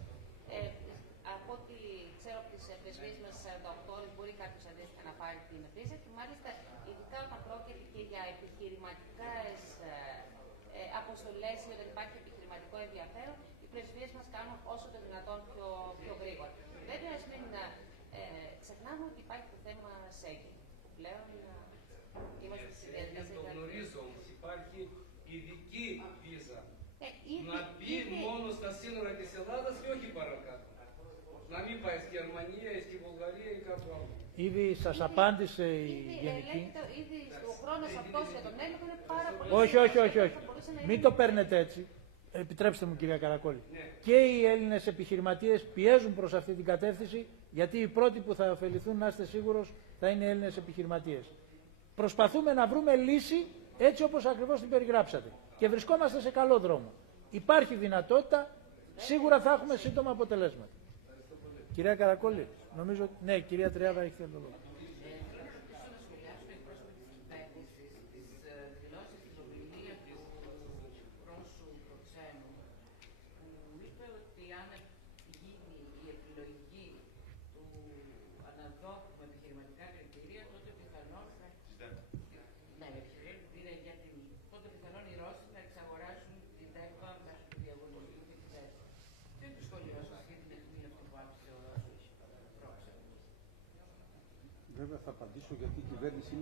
Από ό,τι ξέρω από τις πρεσβείες μας, 48 ώρες μπορεί κάποιος αντίστοιχα να πάρει την βίζα και μάλιστα ειδικά όταν πρόκειται και για επιχειρηματικές αποστολές ή όταν υπάρχει επιχειρηματικό ενδιαφέρον, οι πρεσβείες μας κάνουν όσο το δυνατόν πιο γρήγορα. Βέβαια, ας μην ξεχνάμε ότι υπάρχει το θέμα Σέγγεν, που πλέον είμαστε στη διαδικασία. Το γνωρίζω όμως, υπάρχει ειδική βίζα. Να μπει μόνο στα σύνορα της Ελλάδας και όχι παρακάτω. Να μην πάει στη Γερμανία ή στη Βουλγαρία ή κάπου άλλο. Ήδη σας απάντησε η Γενική. Ήδη ο χρόνος αυτός για τον έλεγχο είναι πάρα πολύ. Όχι. Μην το παίρνετε έτσι. Επιτρέψτε μου, κυρία Καρακόλη. Και οι Έλληνες επιχειρηματίες πιέζουν προς αυτή την κατεύθυνση, γιατί οι πρώτοι που θα ωφεληθούν, να είστε σίγουρος, θα είναι οι Έλληνες επιχειρηματίες. Προσπαθούμε να βρούμε λύση έτσι όπως ακριβώς την περιγράψατε. Και βρισκόμαστε σε καλό δρόμο. Υπάρχει δυνατότητα, σίγουρα θα έχουμε σύντομα αποτελέσματα. Κυρία Καρακόλη, νομίζω. Ναι, κυρία Τριάδα, έχετε το λόγο. Βέβαια θα απαντήσω γιατί η κυβέρνηση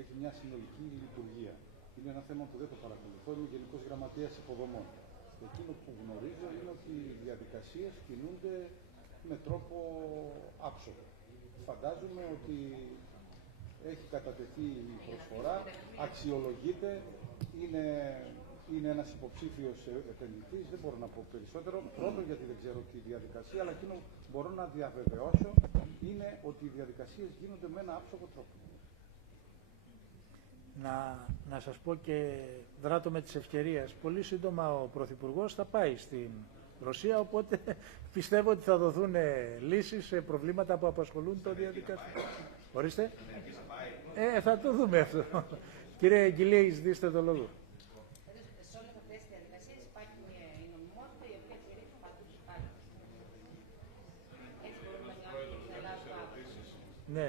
έχει μια συνολική λειτουργία. Είναι ένα θέμα που δεν το παρακολουθώ. Είμαι Γενικός Γραμματέας Υποδομών. Εκείνο που γνωρίζω είναι ότι οι διαδικασίες κινούνται με τρόπο άψογο. Φαντάζομαι ότι έχει κατατεθεί η προσφορά, αξιολογείται, είναι ένας υποψήφιος επενδυτής, δεν μπορώ να πω περισσότερο. Πρώτον, γιατί δεν ξέρω τη διαδικασία, αλλά εκείνο που μπορώ να διαβεβαιώσω είναι ότι οι διαδικασίες γίνονται με ένα άψογο τρόπο. Να σας πω και δράτω με τις ευκαιρίες. Πολύ σύντομα ο Πρωθυπουργός θα πάει στην Ρωσία, οπότε πιστεύω ότι θα δοθούν λύσεις σε προβλήματα που απασχολούν το διαδικαστικό. Ορίστε. Θα το δούμε αυτό. Κύριε Εγγυλή, ζητήστε το λόγο. Σε όλες αυτές τις διαδικασίες υπάρχει μια νομιμότητα η οποία στηρίζει πάντως υπάρχει. Έτσι μπορούμε να κάνουμε την Ελλάδα. Ναι.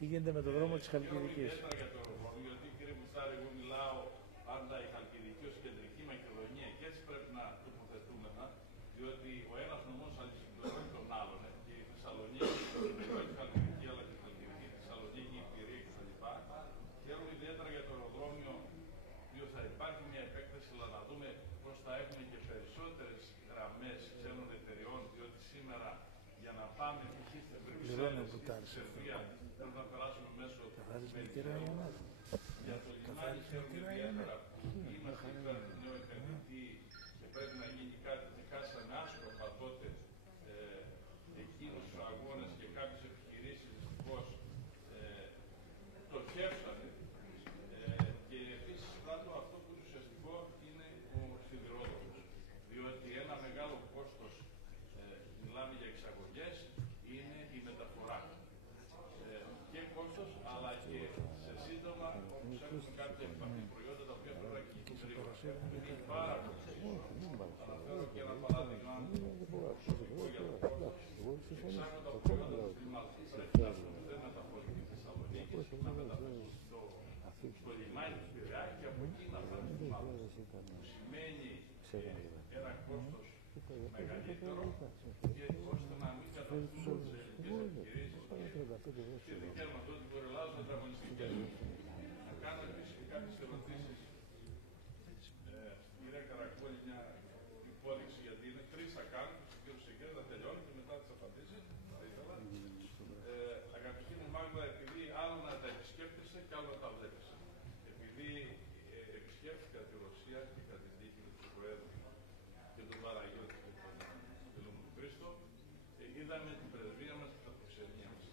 Τι γίνεται με τον δρόμο της Χαλκιδικής. Γιατί κύριε Μουστάρη, εγώ μιλάω πάντα η Χαλκιδική ως κεντρική Μακεδονία και έτσι πρέπει να τοποθετούμε, διότι ο ένας νομός αντισυμπληρώνει τον άλλον. Και η Θεσσαλονίκη, όχι η Χαλκιδική, αλλά και η Χαλκιδική, η Θεσσαλονίκη, η Πυρή κτλ. Χαίρομαι ιδιαίτερα για το αεροδρόμιο, οποίο θα υπάρχει μια επέκταση, αλλά να δούμε πώς θα έχουμε και περισσότερες γραμμές ξένων εταιριών, διότι σήμερα για να πάμε π.χ. στην Βρυξέλλες, στη Σερβία, πρέπει να περάσουμε μέσω Μερικιανών. Για το λιμάνι χαίρομαι ιδιαίτερα που είμαστε υπέρ του νέου επενδυτή και πρέπει να γίνει κάτι και χάσαμε άσκοπα τότε εκείνους τους αγώνες και κάποιες επιχειρήσεις δυστυχώς το χέψανε. Και επίσης πράγμα αυτό που είναι ουσιαστικό είναι ο σιδηρόδρομος. Διότι ένα μεγάλο κόστος, μιλάμε για εξαγωγές, είναι η μεταφορά. Και κόστος, αλλά και σε σύντομα, όπως έχουμε κάποια επαφή προϊόντα τα οποία πρέπει να κινηθούν γρήγορα. Είναι πάρα πολύ δύσκολο. Αναφέρω και ένα παράδειγμα προσωπικό για το κόστος. Εξάγω τα προϊόντα του κλίματος. Πρέπει να δεν μεταφορούν στη Θεσσαλονίκη, να μεταφερθούν στο λιμάνι του Πειραιά και από εκεί να πάνε στο κλίματος. Που σημαίνει ένα κόστος μεγαλύτερο και ώστε να μην καταστούν τις ελληνικές επιχειρήσεις και δικαίωμα αυτό ότι μπορεί Ελλάδα να τραγωνιστικές. Θα κάνω επίσης και κάποιες ερωτήσεις. Κυρία Καρακόλη, μια υπόδειξη γιατί είναι τρεις θα κάνω, ο κ. Σεγγέλη θα τελειώνει και μετά τις απαντήσεις. Θα ήθελα. Αγαπητή μου Μάγδα, επειδή άλλο να τα επισκέπτεσαι και άλλο να τα βλέπεις. Επειδή επισκέφθηκα τη Ρωσία και κατά τη δίκη του Προέδρου και τον Παραγιώτη και τον φίλο μου του Χρήστο, είδαμε την πρεσβεία μας και τα προξενία μας.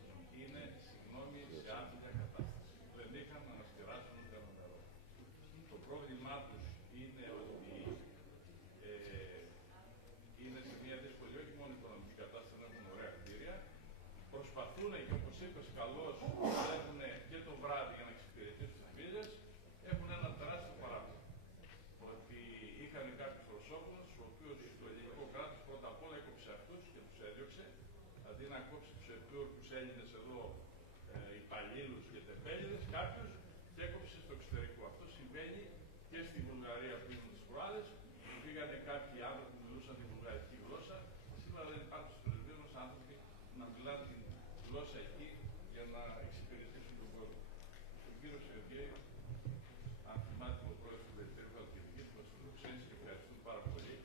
Είναι, συγγνώμη, σε άθλια κατάσταση. Δεν είχαν να αναστηράσουν ούτε ένα νερό. Το πρόβλημά τους είναι ότι είναι σε μια δύσκολη, όχι μόνο οικονομική κατάσταση, να έχουν ωραία κτίρια. Προσπαθούν και όπως είπες καλώς, έχουν και το βράδυ για να εξυπηρετήσουν τις πίζες, έχουν ένα τεράστιο παράδειγμα. Ότι είχαν κάποιους προσώπους, ο οποίος το ελληνικό κράτος πρώτα απ' όλα έκοψε αυτούς και τους έδιωξε, αντί να κόψει τους επίορκους Έλληνες εδώ υπαλλήλους και τεμπέληδες, κάποιους και έκοψε στο εξωτερικό. Αυτό συμβαίνει και στη Βουλγαρία που ήμουν τις προάλλες, που πήγανε κάποιοι άνθρωποι που μιλούσαν τη βουλγαρική γλώσσα. Σήμερα δεν υπάρχουν στους πρεσβείες μας άνθρωποι που να μιλάνε την γλώσσα εκεί για να εξυπηρετήσουν τον κόσμο. Ο κύριος Σεργέη, αν θυμάται ο πρόεδρος του Περιφέρειου Χαλκιδικής, μας φιλοξένησε και ευχαριστούμε πάρα πολύ.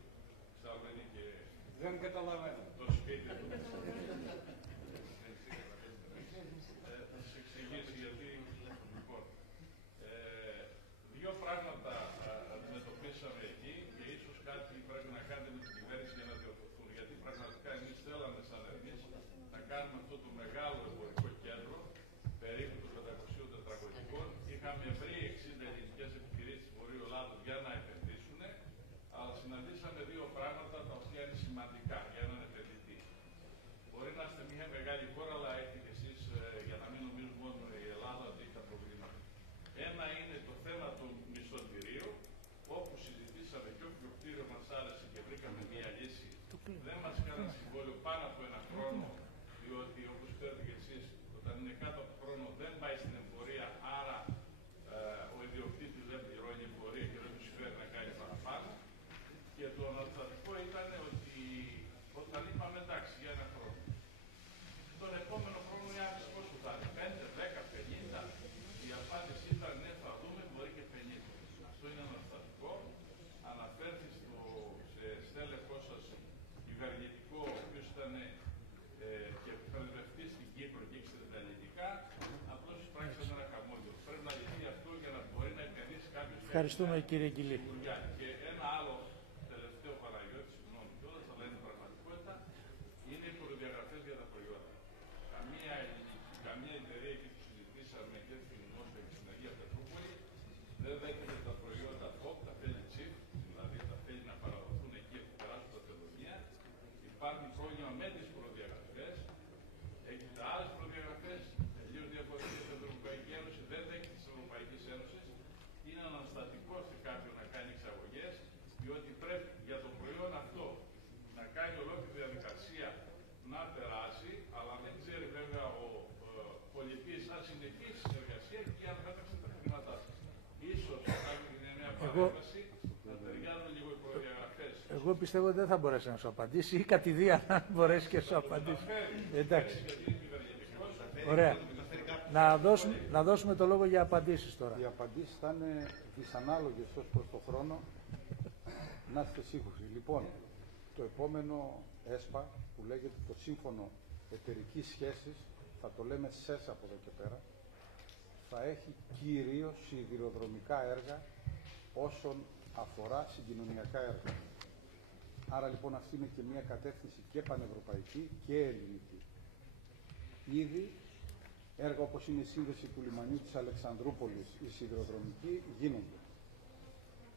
Εξάλλου είναι και Δεν καταλαβαίνω. το σπίτι του. Θα σας εξηγήσει γιατί. Λοιπόν, δύο πράγματα αντιμετωπίσαμε εκεί και ίσως κάτι πρέπει να κάνετε με την κυβέρνηση για να διορθωθούν. Γιατί πραγματικά εμείς θέλαμε σαν εμείς να κάνουμε αυτό το μεγάλο εμπορικό κέντρο, περίπου των 500 τετραγωνικών. Είχαμε βρει 60 ελληνικές επιχειρήσεις του Βορείου Ελλάδος για να επενδύσουν, αλλά συναντήσαμε δύο πράγματα τα οποία είναι σημαντικά για έναν επενδυτή. Μπορεί να είστε μια μεγάλη χώρα, αλλά έχετε εσείς, για να μην νομίζουν μόνο η Ελλάδα ότι έχει τα προβλήματα. Ένα είναι το θέμα των μισθωτηρίων, όπου συζητήσαμε και όποιο κτίριο μας άρεσε και βρήκαμε μια λύση. Δεν μας κάναν συμβόλαιο πάνω από ένα χρόνο, διότι όπως ξέρετε και εσείς, όταν είναι κάτω από χρόνο δεν πάει στην εμπορία, άρα ο ιδιοκτήτης δεν πληρώνει εμπορία και δεν του συμφέρει να κάνει παραπάνω. Και το αναστατικό ήταν ότι όταν είπαμε εντάξει για ένα χρόνο, τον επόμενο χρόνο η άμεση πόσο θα είναι, 5, 10, 50, η απάντηση ήταν ναι, θα δούμε, μπορεί και 50. Αυτό είναι αναστατικό. Αναφέρθη σε στέλεχό σας κυβερνητικό, ο οποίος ήταν και πρεσβευτής στην Κύπρο και ήξερε τα ελληνικά, απλώς πράξαμε ένα χαμόγελο. Πρέπει να λυθεί αυτό για να μπορεί να επενδύσει κάποιος. Ευχαριστούμε κύριε Κιλή. Και ένα άλλο τελευταίο Παναγιώτη, συγγνώμη κιόλας, αλλά είναι πραγματικότητα, είναι οι προδιαγραφές για τα προϊόντα. Καμία εταιρεία εκεί που συζητήσαμε και στην Δημόσια και στην Αγία Πετρούπολη δεν δέχεται τα προϊόντα top, τα θέλει chip, δηλαδή τα θέλει να παραδοθούν εκεί που περάσουν τα τελωνία. Υπάρχει πρόβλημα με τις προδιαγραφές. Έχετε άλλες προδιαγραφές, τελείως διαφορετικές στην Ευρωπαϊκή Ένωση, δεν δέχεται της Ευρωπαϊκής Ένωσης. Είναι αναστατικό σε κάποιον να κάνει εξαγωγές, διότι πρέπει για το προϊόν αυτό να κάνει ολόκληρη διαδικασία να περάσει, αλλά δεν ξέρει βέβαια ο πολιτής αν συνεχίσει τη συνεργασία και αν πέταξε τα χρήματά σας. Ίσως κάνει την νέα παρέμβαση να ταιριάζουν λίγο οι προδιαγραφές. Εγώ πιστεύω ότι δεν θα μπορέσει να σου απαντήσει ή κατηδίαν να μπορέσει και να σου απαντήσει. Εντάξει. Ωραία. Να δώσουμε το λόγο για απαντήσεις τώρα. Οι απαντήσεις θα είναι δυσανάλογες ως προς το χρόνο. Να είστε σίγουροι. Λοιπόν, το επόμενο ΕΣΠΑ που λέγεται το Σύμφωνο Εταιρικής Σχέσης, θα το λέμε ΣΕΣ από εδώ και πέρα, θα έχει κυρίως σιδηροδρομικά έργα όσον αφορά συγκοινωνιακά έργα. Άρα λοιπόν αυτή είναι και μια κατεύθυνση και πανευρωπαϊκή και ελληνική. Ήδη έργα όπως είναι η σύνδεση του λιμανιού της Αλεξανδρούπολης, η σιδηροδρομική, γίνονται.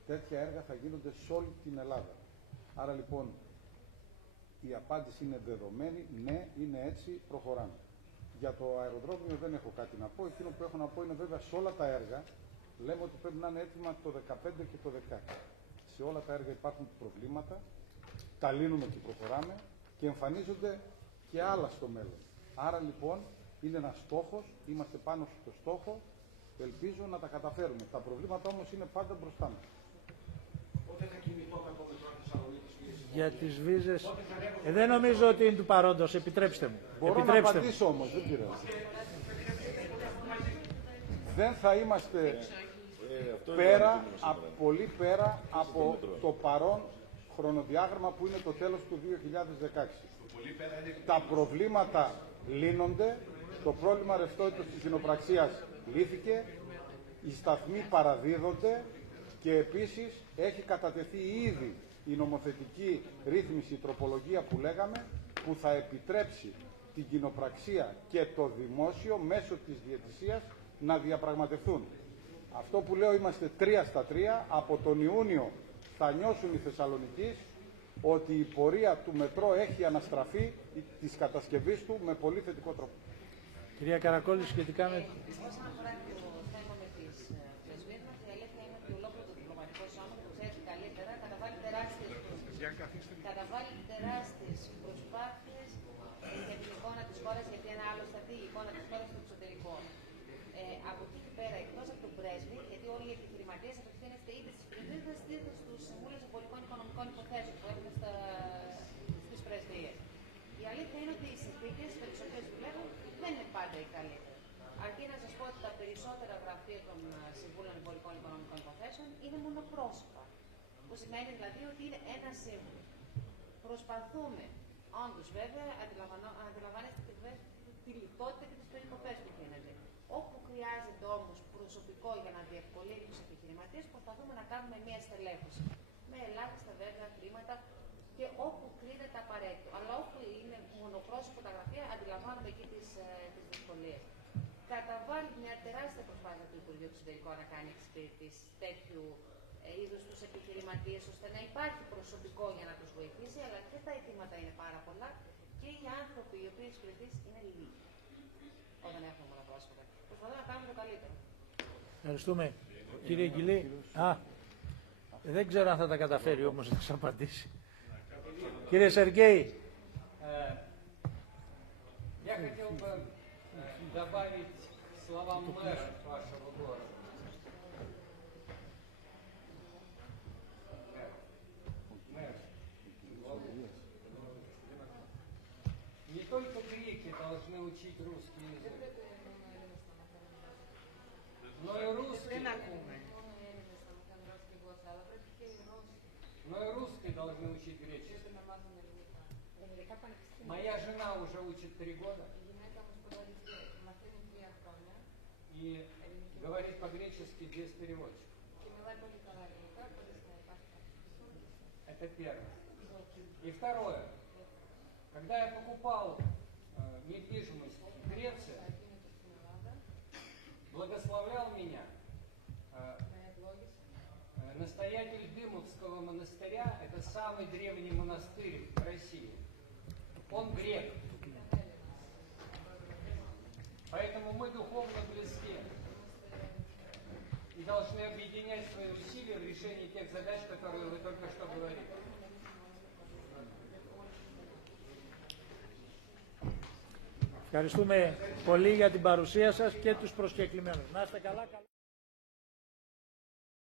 Τέτοια έργα θα γίνονται σε όλη την Ελλάδα. Άρα λοιπόν η απάντηση είναι δεδομένη, ναι, είναι έτσι, προχωράμε. Για το αεροδρόμιο δεν έχω κάτι να πω. Εκείνο που έχω να πω είναι βέβαια σε όλα τα έργα λέμε ότι πρέπει να είναι έτοιμα το 2015 και το 2016. Σε όλα τα έργα υπάρχουν προβλήματα, τα λύνουμε και προχωράμε και εμφανίζονται και άλλα στο μέλλον. Άρα λοιπόν είναι ένας στόχος, είμαστε πάνω στο στόχο, ελπίζω να τα καταφέρουμε. Τα προβλήματα όμως είναι πάντα μπροστά μας. Πότε θα κινηθώ με το μετρό Θεσσαλονίκης, Για τις βίζες. Δεν νομίζω ότι είναι του παρόντος, επιτρέψτε μου. Μπορώ να απαντήσω όμως, δεν πειράζει. Δεν θα είμαστε πολύ πέρα από το παρόν χρονοδιάγραμμα που είναι το τέλος του 2016. Τα προβλήματα λύνονται, το πρόβλημα ρευστότητας της κοινοπραξίας λύθηκε, οι σταθμοί παραδίδονται και επίσης έχει κατατεθεί ήδη η νομοθετική ρύθμιση, η τροπολογία που λέγαμε, που θα επιτρέψει την κοινοπραξία και το δημόσιο μέσω της διαιτησίας να διαπραγματευτούν. Αυτό που λέω είμαστε 3 στα 3, από τον Ιούνιο θα νιώσουν οι Θεσσαλονικείς ότι η πορεία του μετρό έχει αναστραφεί της κατασκευής του με πολύ θετικό τρόπο. Κυρία Καρακόλη, σχετικά με... Όσον αφορά το θέμα με τις πρεσβείες μας, η αλήθεια είναι ότι ολόκληρο το διπλωματικό σώμα, που ξέρετε καλύτερα, καταβάλει τεράστιες προσπάθειες για την εικόνα της χώρας, γιατί είναι άλλωστε αυτή η εικόνα της χώρας στο εξωτερικό. Από εκεί και πέρα, εκτός από τον πρέσβη, γιατί όλοι οι επιχειρηματίες απευθύνεστε είτε στις πρεσβείες είτε στους συμβούλους εμπορικών οικονομικών υποθέσεων που έχουν στις πρεσβείες. Η αλήθεια είναι ότι οι συνθήκες με τις οποίες δουλεύουν δεν είναι πάντα η καλύτερη. Αρκεί να σας πω ότι τα περισσότερα γραφεία των Συμβούλων Εμπορικών Οικονομικών Υποθέσεων είναι μονοπρόσωπα. Που σημαίνει δηλαδή ότι είναι ένα σύμβουλο. Προσπαθούμε, όντως βέβαια, αντιλαμβάνεστε τη λιτότητα και τις περικοπές που γίνεται. Όπου χρειάζεται όμως προσωπικό για να διευκολύνει τους επιχειρηματίες, προσπαθούμε να κάνουμε μια στελέχωση. Με ελάχιστα βέβαια χρήματα και όπου κρίνεται απαραίτητο. Αλλά όπου είναι μονοπρόσωπο τα γραφεία, αντιλαμβάνονται εκεί τις δυσκολίες. Καταβάλει μια τεράστια προσπάθεια του Υπουργείου Εξωτερικών να κάνει εξυπηρετήσεις τέτοιου είδους τους επιχειρηματίες, ώστε να υπάρχει προσωπικό για να τους βοηθήσει, αλλά και τα αιτήματα είναι πάρα πολλά και οι άνθρωποι οι οποίοι εξυπηρετήσεις είναι λίγοι όταν έχουμε μονοπρόσωπα. Προσπαθούμε να κάνουμε το καλύτερο. Ευχαριστούμε. Κύριε Γκυλή, δεν ξέρω αν θα τα καταφέρει όμως να σας απαντήσει. Κύριε Σεργέη. Я хотел бы добавить словам мэра вашего города. Не только греки должны учить русский язык, но и русские. Но и русские должны учить греческий. Моя жена уже учит 3 года и говорит по-гречески без переводчика. Это первое. И второе. Когда я покупал недвижимость в Греции, благословлял меня настоятель Дымовского монастыря, это самый древний монастырь в России. Он грек. Поэтому мы духовно близки и должны объединять свои усилия в решении тех задач, которые вы только что говорили. Ευχαριστούμε πολύ για την παρουσία σας και τους προσκεκλημένους. Να είστε καλά.